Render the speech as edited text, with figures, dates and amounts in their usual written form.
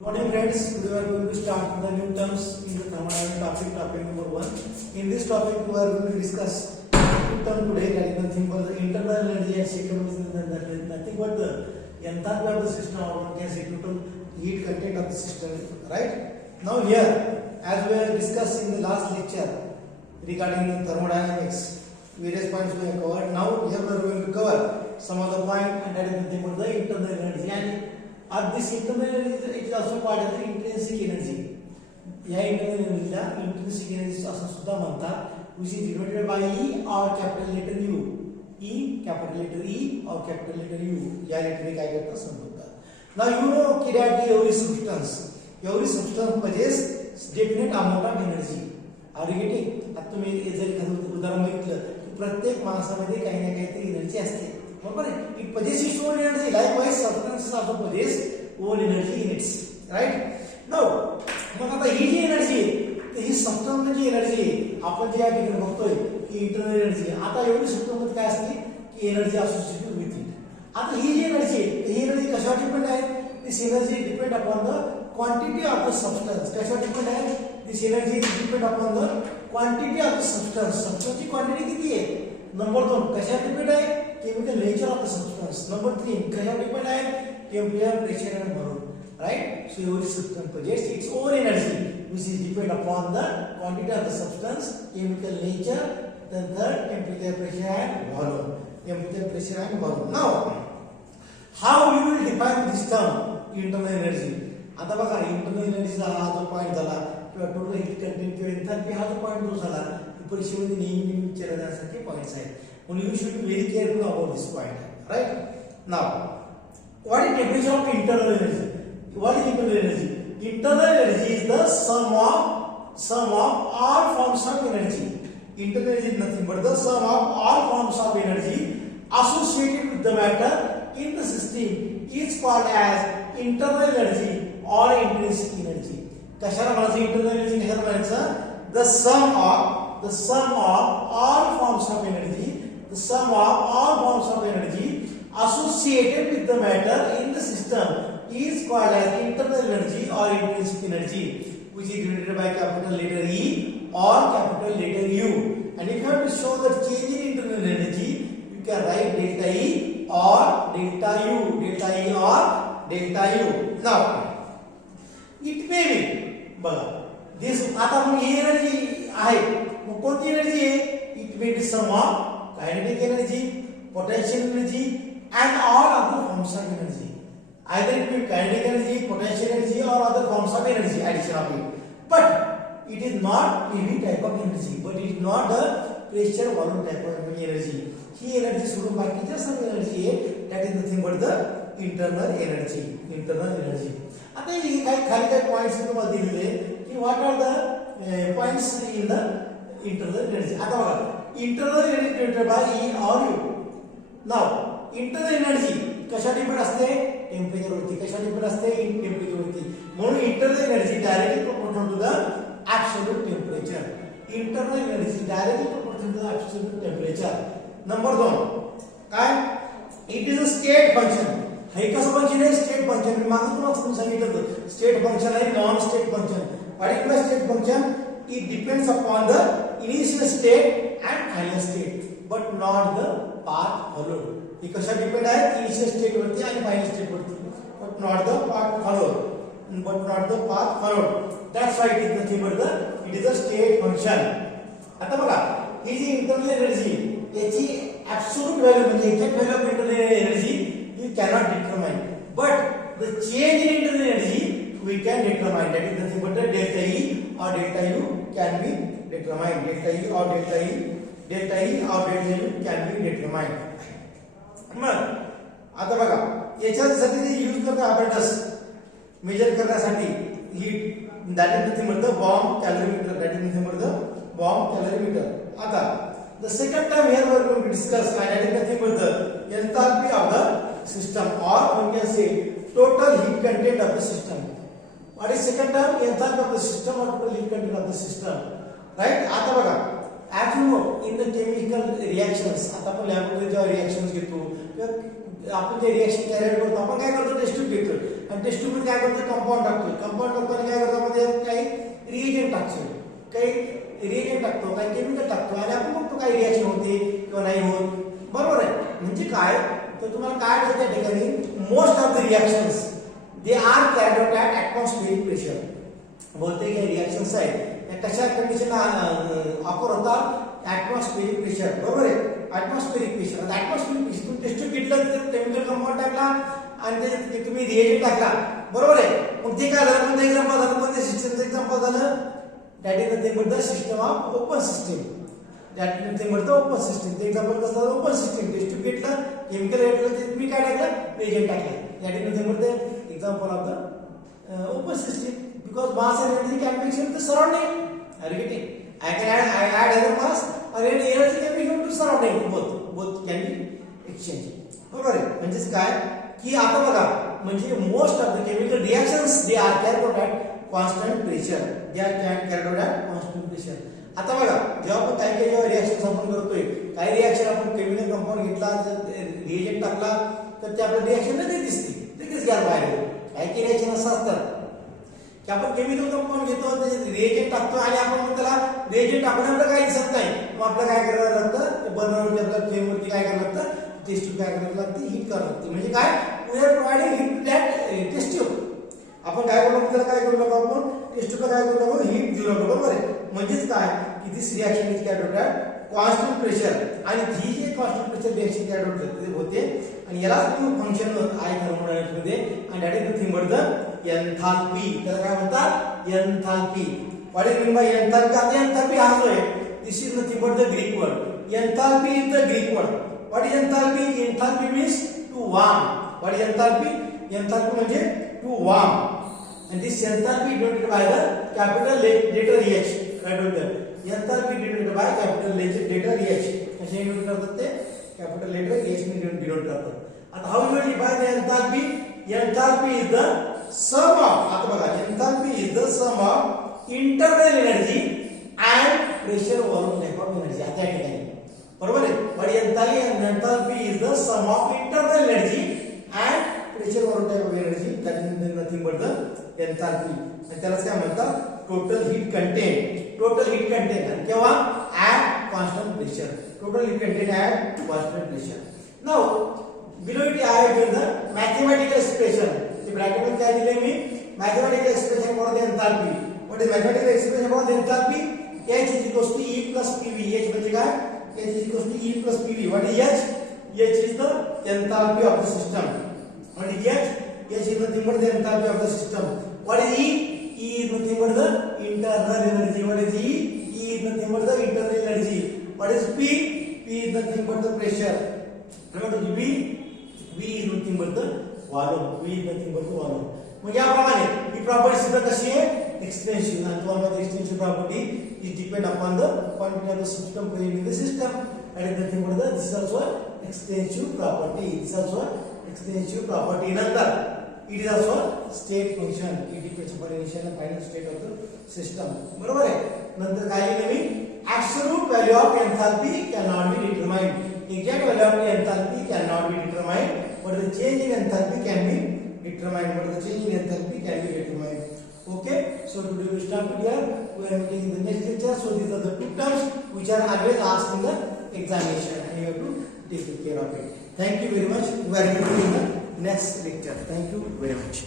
Good morning friends, we are going to start the new terms in the thermodynamic topic number 1. In this topic we are going to discuss new term today, that is nothing but the internal energy and second is nothing but the enthalpy of the system, or one can say total heat content of the system, right? Now here, as we have discussed in the last lecture regarding the thermodynamics, various points we have covered. Now here we are going to cover some of the points, and that is nothing but the internal energy. And this internal energy it is also part of the intrinsic energy. या internal energy ला intrinsic energy असं सुद्धा म्हणतात, which is denoted by E or capital letter U. E, capital letter E or capital letter U या लेटरने काय करतात संबोधतात. Now you know कि that every substance possesses definite amount of energy. Are you getting? आता तुम्ही जर एखादं उदाहरण बघितलं की प्रत्येक माणसामध्ये काही ना काहीतरी एनर्जी असते. It possesses its own energy. Likewise, substances also possess own energy in its. Right? Now, मग आता ही जी एनर्जी आहे ही सबस्टन्स जी एनर्जी आहे आपण जे या ठिकाणी बघतोय की इंटरनल एनर्जी आता एवढी सबस्टन्स मध्ये काय असते की एनर्जी असोसिएटेड विथ इट. आता ही जी एनर्जी आहे ही एनर्जी कशावर डिपेंड आहे? This energy depend upon the quantity of the substance. कशावर डिपेंड आहे? This energy depend upon the quantity of the substance. सबस्टन्सची क्वांटिटी किती आहे? नंबर 2 कशावर डिपेंड आहे? chemical nature of the substance. Number 3, कशावर डिपेंड आहे? temperature, pressure and volume. Right? So every substance possesses its own energy, which is depend upon the quantity of the substance, chemical nature, then third temperature, pressure and volume. Temperature, pressure and volume. Now, how you will define this term internal energy? आता बघा internal energy चा हा जो point झाला किंवा total heat content किंवा एंथॅल्पी हा जो पॉइंट जो झाला परीक्षेमध्ये नेहमी विचारण्यासारखे पॉइंट्स आहेत. Only you should be very careful about this point, right? Now, what is definition of internal energy? What is internal energy? Internal energy is the sum of all forms of energy. Internal energy is nothing but the sum of all forms of energy associated with the matter in the system is called as internal energy or intrinsic energy. कशाला म्हणायचं internal energy? कशाला म्हणायचं? The sum of all forms of energy. The sum of all forms of energy associated with the matter in the system is called as internal energy or intrinsic energy, which is denoted by capital letter E or capital letter U. And if you have to show the change in internal energy, you can write delta E or delta U, delta E or delta U. Now, it may be, बघा, this आता मग ही energy आहे, मग कोणती energy आहे? It may be sum of kinetic energy, potential energy and all other forms of energy. Either it may be kinetic energy, potential energy or other forms of energy addition of it. But it is not PV type of energy, but it is not the pressure volume type of energy. He energy सोडून बाकीच्या सर्व energy आहे, that is nothing but the internal energy. आता हे काही खाली काही points तुम्हाला दिलेले की what are the points in the internal energy. आता बघा internal energy denoted by E or U. Now, internal energy कशा डिपेंड असते? टेम्परेचर वरती. कशा डिपेंड असते? टेम्परेचर वरती. म्हणून internal energy directly proportional to the absolute temperature. Internal energy directly proportional to the absolute temperature. Number 2 काय? It is a state function. हे कसं function आहे? State function. मी मागे तुम्हाला सांगितलं होतं स्टेट फंक्शन आहे non state function. What is the state function? It depends upon the initial state and final state, but not the path followed. हे कशा depend आहे? Initial state वरती आणि फायनल स्टेट वरती, but not the path followed. That's why it is nothing but it is a state function. आता बघा ही जी internal energy याची absolute value म्हणजे exact value of internal energy you cannot determine, but the change in internal energy we can determine. That is nothing but the delta E or delta U can be determined. Delta E or delta U can be determined. मग आता बघा याच्यासाठी जे use करतो apparatus major करण्यासाठी heat, that is nothing but the bomb calorimeter. आता the second time here we are going to discuss, and that is nothing but the enthalpy of the system, or one can say total heat content of the system. What is second term? Enthalpy of the system or total heat content of the system. Right? आता बघा as you know in the chemical reactions, आता आपण लॅबमध्ये जेव्हा reactions घेतो आपण जे reaction carry करतो आपण काय करतो? टेस्ट ट्यूब घेतो. आणि टेस्ट ट्यूब मध्ये काय करतो कंपाऊंड टाकतो. कंपाऊंड टाकताना काय करतो मध्ये काही रिएजंट टाकतो, काही रिएजंट टाकतो, काही केमिकल टाकतो आणि आपण बघतो काही रिएक्शन होते किंवा नाही होत. बरोबर आहे. म्हणजे काय तर तुम्हाला काय कळतं त्या ठिकाणी most of the reactions they are carried out at atmospheric pressure. बहुतेक हे रिएक्शन्स आहेत त्या कशा कंडिशन ऑकर होतात ॲटमॉस्फिअरिक प्रेशर. बरोबर आहे. ॲटमॉस्फिअरिक प्रेशर, आता ॲटमॉस्फिअरिक प्रेशर तुम्ही टेस्ट ट्यूब घेतलं तर केमिकल कंपाऊंड टाकला आणि ते तुम्ही रिएजंट टाकला. बरोबर आहे. मग ते काय झालं कोणतं एक्झाम्पल झालं कोणत्या सिस्टमचं एक्झाम्पल झालं that is nothing but the system of open system. That is nothing but the open system. ते एक्झाम्पल कसं झालं ओपन सिस्टम. टेस्ट ट्यूब घेतलं केमिकल घेतलं ते तुम्ही काय टाकलं रिएजंट टाकलं. That is nothing but the example of the open system because mass and energy can be exchanged to surrounding. Are you getting? I can add other mass or energy can be given to surrounding. Both can be exchanged. बरोबर आहे. म्हणजेच काय की आता बघा म्हणजे most of the chemical reactions they are carried out at constant pressure. They are carried out at constant pressure. आता बघा जेव्हा आपण काही जेव्हा रिएक्शन आपण करतोय काही रिएक्शन आपण केमिकल कंपाऊंड घेतला रिएजंट टाकला तर ते आपल्याला रिएक्शन लगेच दिसते लगेच गॅस बाहेर येतो. काही रिएक्शन असं असतात की आपण केमिकल कंपाऊंड घेतो त्याच्यात रिएजंट टाकतो आणि आपण मग त्याला रिएजंट टाकण्यावर काही दिसत नाही. मग आपल्याला काय करावं लागतं ते बर्नरवरती आपल्याला फ्लेमवरती काय करावं लागतं टेस्ट ट्यूब काय करावं लागतं हीट करावं लागतं. म्हणजे काय we are providing heat that test tube. आपण काय करू त्याला काय करू लागतो आपण टेस्ट ट्यूबला काय करू लागतो हीट देऊ लागतो. बरोबर आहे. म्हणजेच काय की this reaction is carried out at constant pressure आणि ही जे constant pressure reaction carried out होते आणि याला फंक्शन आहे थर्मोडायनामिक्स मध्ये आणि that is nothing but the enthalpy. त्याला काय म्हणतात enthalpy. What is mean by enthalpy. आता एन्थाल्पी हा जो आहे this is nothing but the Greek word. Enthalpy is the Greek word. What is enthalpy. Enthalpy means to warm. What is enthalpy. Enthalpy म्हणजे to warm and this enthalpy denoted by the capital letter H. Right over there. Enthalpy denoted by capital letter H. कसे denote करतात ते capital letter H ने denote करतात. आता how you define the enthalpy. Enthalpy is the sum of आता बघा enthalpy is the sum of internal energy and pressure volume type of energy. आता या ठिकाणी बरोबर आहे. but enthalpy is the sum of internal energy and pressure volume type of energy. That is nothing but the enthalpy. आणि त्याला काय म्हणतात total heat content. Total heat content आणि केव्हा at constant pressure. Total heat content at constant pressure. Now below it I have given the mathematical expression. ते bracket मध्ये काय दिले मी mathematical expression for the enthalpy. What is mathematical expression for the enthalpy. H is equals to E plus PV. H म्हणजे काय H is equals to E plus PV. What is H? H is the enthalpy of the system. What is H? H is nothing but the enthalpy of the system. What is E? E is nothing but the internal energy. What is E? E is nothing but the internal energy. What is P? P is nothing but the pressure. Remember the V? V is nothing but the volume. V is nothing but the volume. मग याप्रमाणे ही property सुद्धा कशी आहे extensive. आणि तुम्हाला माहिती extensive property is depend upon the quantity of the system present in the system. and nothing but the this is also extensive property. This is also extensive property. Nandar it is also state function. It depends upon initial and final state of the system. बरोबर आहे. नंतर काय लिहिले मी absolute value of enthalpy cannot be determined. Exact value of enthalpy cannot be determined, but the change in enthalpy can be determined. But the change in enthalpy can be determined. Okay, so today we stop it here. We are meeting in the next lecture. So these are the two terms which are always asked in the examination, and you have to take care of it. Thank you very much. We are meeting in the next lecture. Thank you very much.